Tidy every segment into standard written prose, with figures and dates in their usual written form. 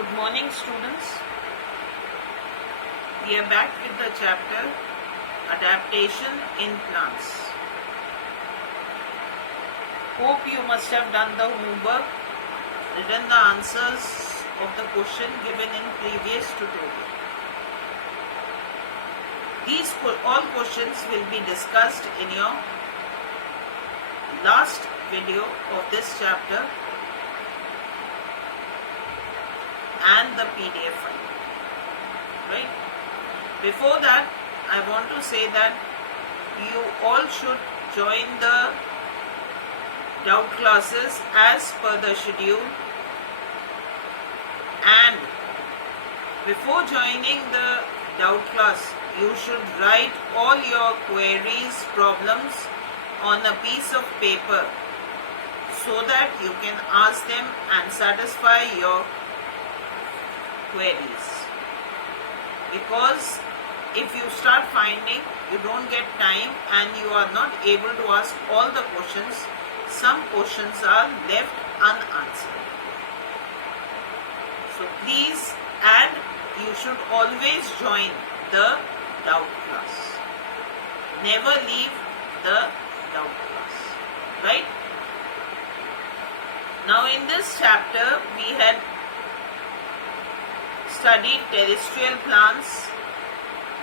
Good morning, students. We are back with the chapter Adaptation in Plants. Hope you must have done the homework, written the answers of the question given in previous tutorial. These all questions will be discussed in your last video of this chapter and the PDF file. Right? Before that, I want to say that you all should join the doubt classes as per the schedule, and before joining the doubt class, you should write all your queries, problems on a piece of paper so that you can ask them and satisfy your queries. Because if you start finding, you don't get time and you are not able to ask all the questions. Some questions are left unanswered. So please, and you should always join the doubt class. Never leave the doubt class. Right? Now in this chapter, we had studied terrestrial plants.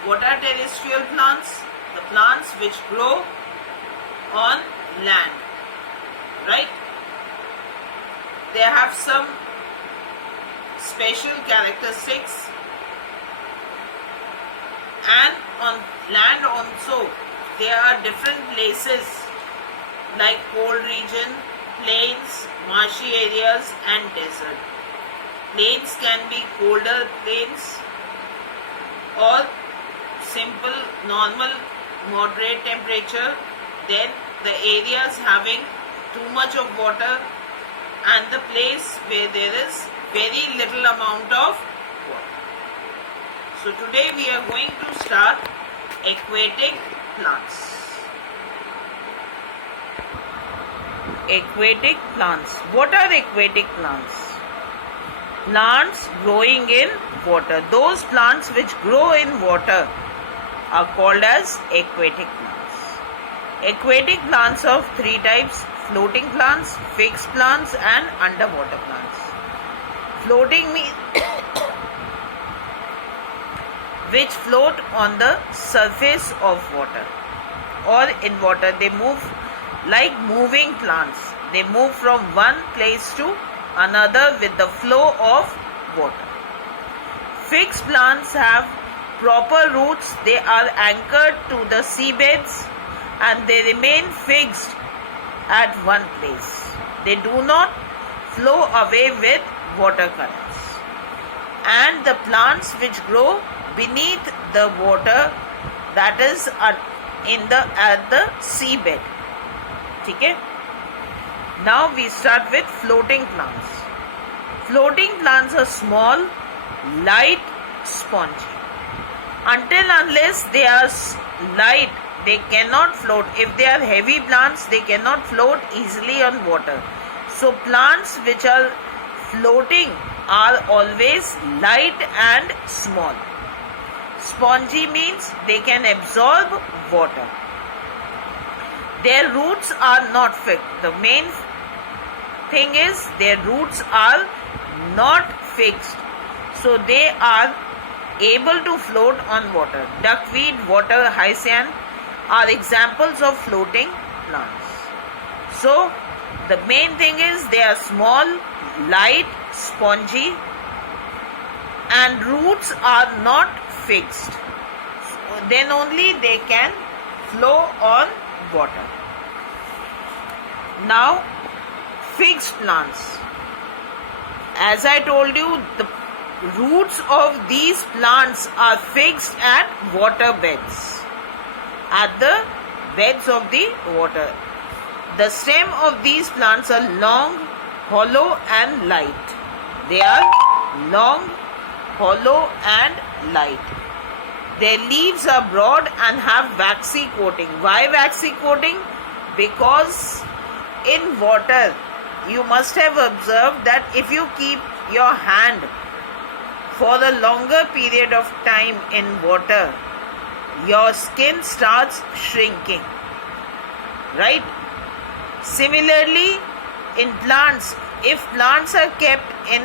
What are terrestrial plants? The plants which grow on land. Right? They have some special characteristics, and on land also there are different places like cold region, plains, marshy areas and desert. Plains can be colder plains or simple, normal, moderate temperature. Then the areas having too much of water, and the place where there is very little amount of water. So today we are going to start aquatic plants. Aquatic plants. What are aquatic plants? Plants growing in water. Those plants which grow in water are called as aquatic plants. Aquatic plants of three types: floating plants, fixed plants and underwater plants. Floating means which float on the surface of water or in water. They move like moving plants. They move from one place to another with the flow of water. Fixed plants have proper roots. They are anchored to the seabeds and they remain fixed at one place. They do not flow away with water currents. And the plants which grow beneath the water, that is at the seabed. Okay? Now we start with floating plants. Floating plants are small, light, spongy. Unless they are light, they cannot float. If they are heavy plants, they cannot float easily on water. So plants which are floating are always light and small. Spongy means they can absorb water. Their roots are not fixed. The main thing is their roots are not fixed. So they are able to float on water. Duckweed, water hyacinth are examples of floating plants. So the main thing is they are small, light, spongy, and roots are not fixed. So then only they can flow on water. Now, fixed plants. As I told you, the roots of these plants are fixed at water beds, at the beds of the water. The stem of these plants are long, hollow and light. They are long, hollow and light. Their leaves are broad and have waxy coating. Why waxy coating? Because in water, you must have observed that if you keep your hand for a longer period of time in water, your skin starts shrinking. Right? Similarly, in plants, if plants are kept in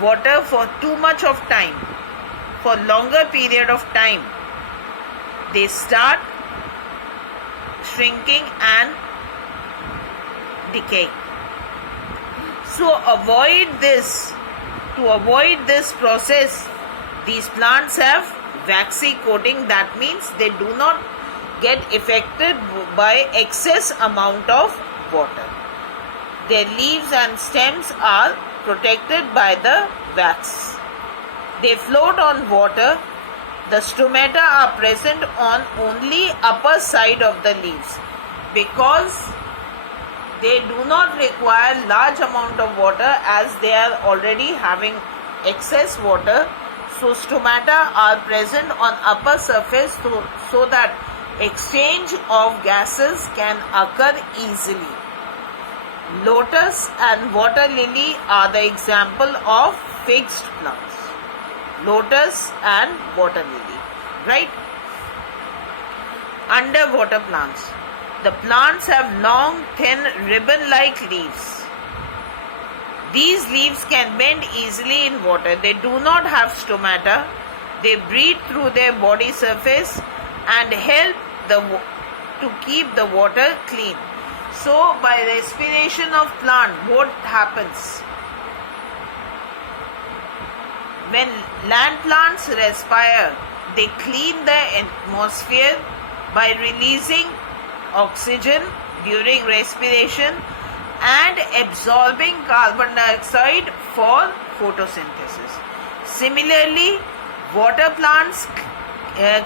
water for too much of time, for longer period of time, they start shrinking and decaying. So to avoid this process, these plants have waxy coating. That means they do not get affected by excess amount of water. Their leaves and stems are protected by the wax. They float on water. The stomata are present on only upper side of the leaves because they do not require large amount of water as they are already having excess water. So stomata are present on upper surface so that exchange of gases can occur easily. Lotus and water lily are the example of fixed plants. Lotus and water lily, right? Underwater plants. The plants have long, thin, ribbon-like leaves. These leaves can bend easily in water. They do not have stomata. They breathe through their body surface and help to keep the water clean. So, by respiration of plant, what happens? When land plants respire, they clean the atmosphere by releasing oxygen during respiration and absorbing carbon dioxide for photosynthesis. Similarly, water plants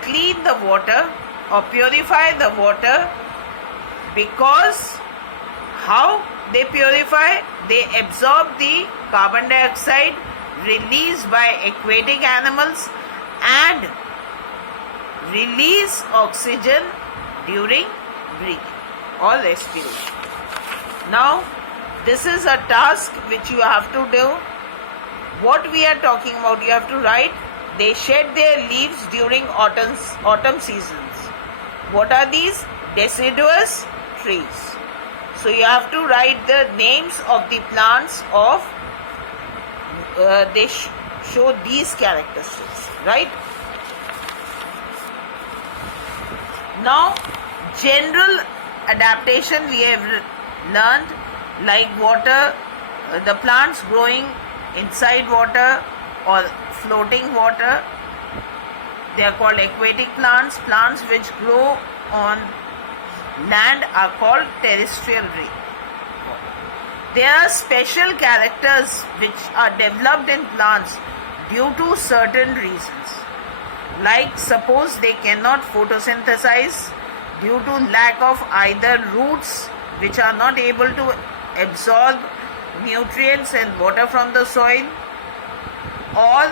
clean the water or purify the water because how they purify? They absorb the carbon dioxide released by aquatic animals and release oxygen during breathing or respiration. Now, this is a task which you have to do. What we are talking about, you have to write. They shed their leaves during autumn seasons. What are these? Deciduous trees. So you have to write the names of the plants of they show these characteristics, right? Now, general adaptation we have learned, like water, the plants growing inside water or floating water. They are called aquatic plants. Plants which grow on land are called terrestrial. There are special characters which are developed in plants due to certain reasons. Like suppose they cannot photosynthesize due to lack of either roots which are not able to absorb nutrients and water from the soil, or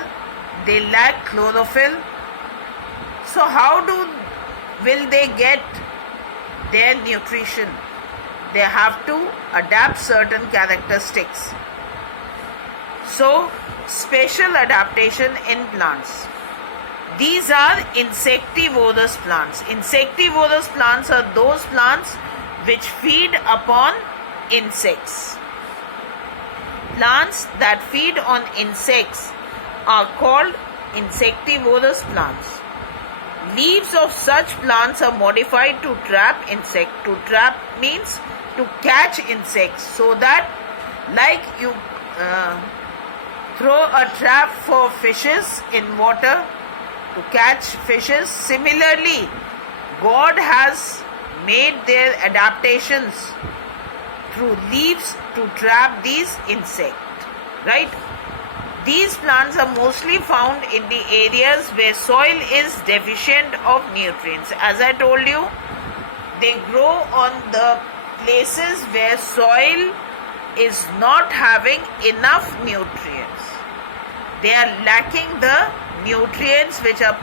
they lack chlorophyll. So how will they get their nutrition? They have to adapt certain characteristics. So, special adaptation in plants. These are insectivorous plants. Insectivorous plants are those plants which feed upon insects. Plants that feed on insects are called insectivorous plants. Leaves of such plants are modified to trap insects. To trap means to catch insects, so that like you throw a trap for fishes in water to catch fishes. Similarly, God has made their adaptations through leaves to trap these insects, right? These plants are mostly found in the areas where soil is deficient of nutrients. As I told you, they grow on the places where soil is not having enough nutrients. They are lacking the nutrients which are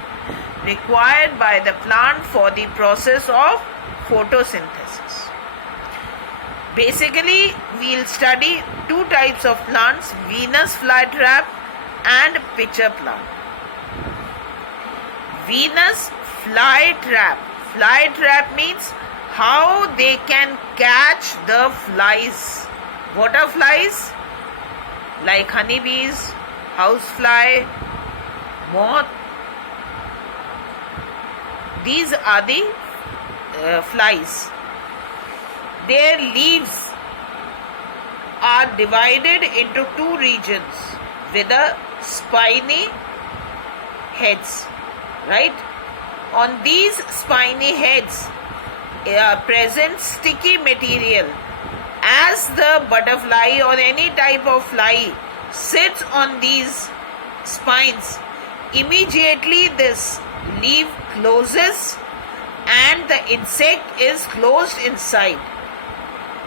required by the plant for the process of photosynthesis. Basically, we'll study two types of plants: Venus flytrap and pitcher plant. Venus flytrap. Flytrap means how they can catch the flies. What are flies? Like honeybees, housefly, moth. These are the flies. Their leaves are divided into two regions with a spiny heads. Right? On these spiny heads present sticky material. As the butterfly or any type of fly sits on these spines, immediately this leaf closes and the insect is closed inside.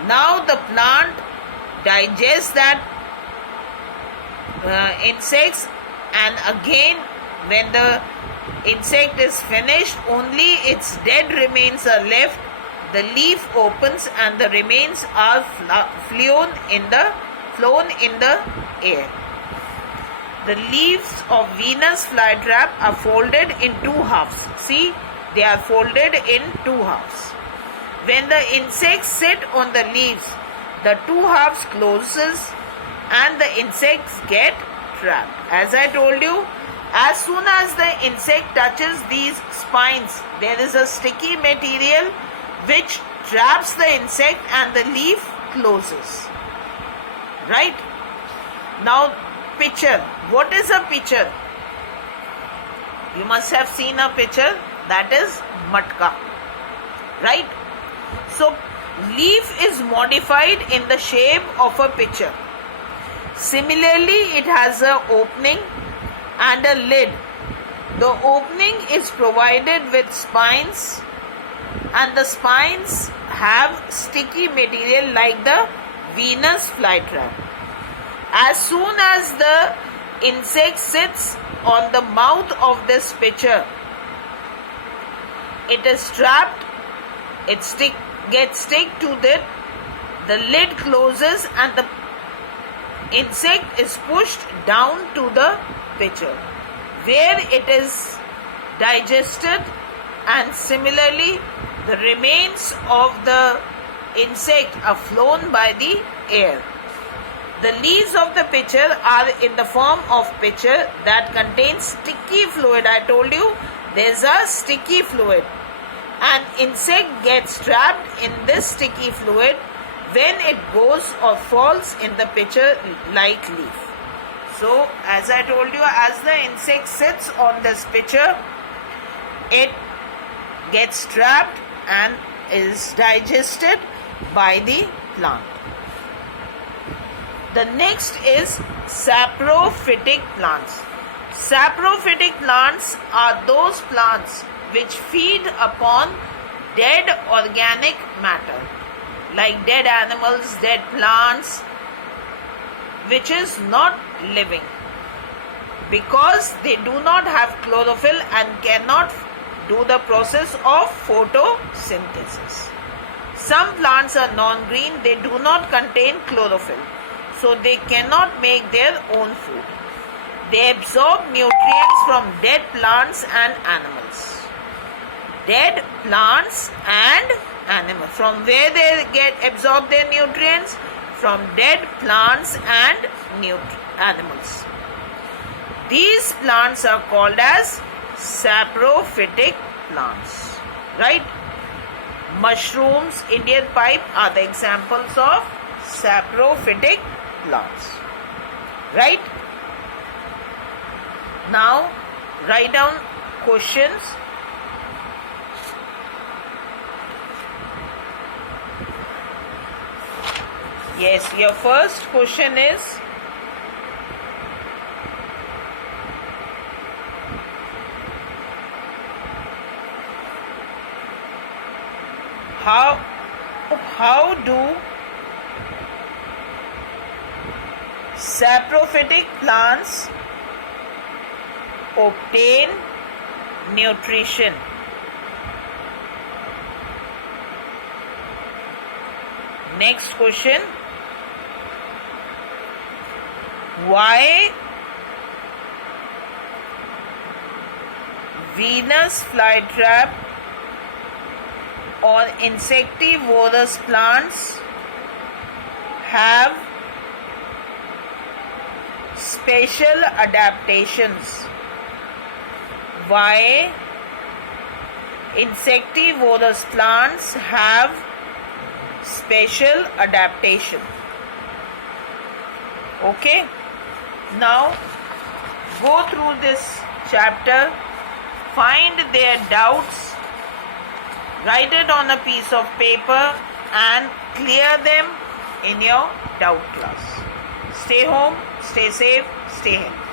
Now the plant digests that insects, and again when the insect is finished, only its dead remains are left. The leaf opens and the remains are flown in the air. The leaves of Venus flytrap are folded in two halves. See, they are folded in two halves. When the insects sit on the leaves, the two halves closes and the insects get trapped. As I told you, as soon as the insect touches these spines, there is a sticky material which traps the insect and the leaf closes. Right? Now, pitcher. What is a pitcher? You must have seen a pitcher, that is matka. Right? So, leaf is modified in the shape of a pitcher. Similarly, it has an opening and a lid. The opening is provided with spines, and the spines have sticky material like the Venus flytrap. As soon as the insect sits on the mouth of this pitcher, it is trapped, it gets stick to it, the lid closes and the insect is pushed down to the pitcher, where it is digested, and similarly the remains of the insect are flown by the air. The leaves of the pitcher are in the form of pitcher that contains sticky fluid. I told you there is a sticky fluid. An insect gets trapped in this sticky fluid when it goes or falls in the pitcher like leaf. So, as I told you, as the insect sits on this pitcher, it gets trapped and is digested by the plant. The next is saprophytic plants. Saprophytic plants are those plants which feed upon dead organic matter, like dead animals, dead plants, which is not living, because they do not have chlorophyll and cannot do the process of photosynthesis. Some plants are non-green, they do not contain chlorophyll, so they cannot make their own food. They absorb nutrients from dead plants and animals. Dead plants and animals. From where they absorb their nutrients? From dead plants and animals. These plants are called as saprophytic plants. Right? Mushrooms, Indian pipe are the examples of saprophytic plants. Right? Now, write down questions. Yes, your first question is, how do saprophytic plants obtain nutrition? Next question. Why Venus flytrap or insectivorous plants have special adaptations. Why insectivorous plants have special adaptation? Okay, now go through this chapter, find their doubts, write it on a piece of paper and clear them in your doubt class. Stay home, stay safe, stay healthy.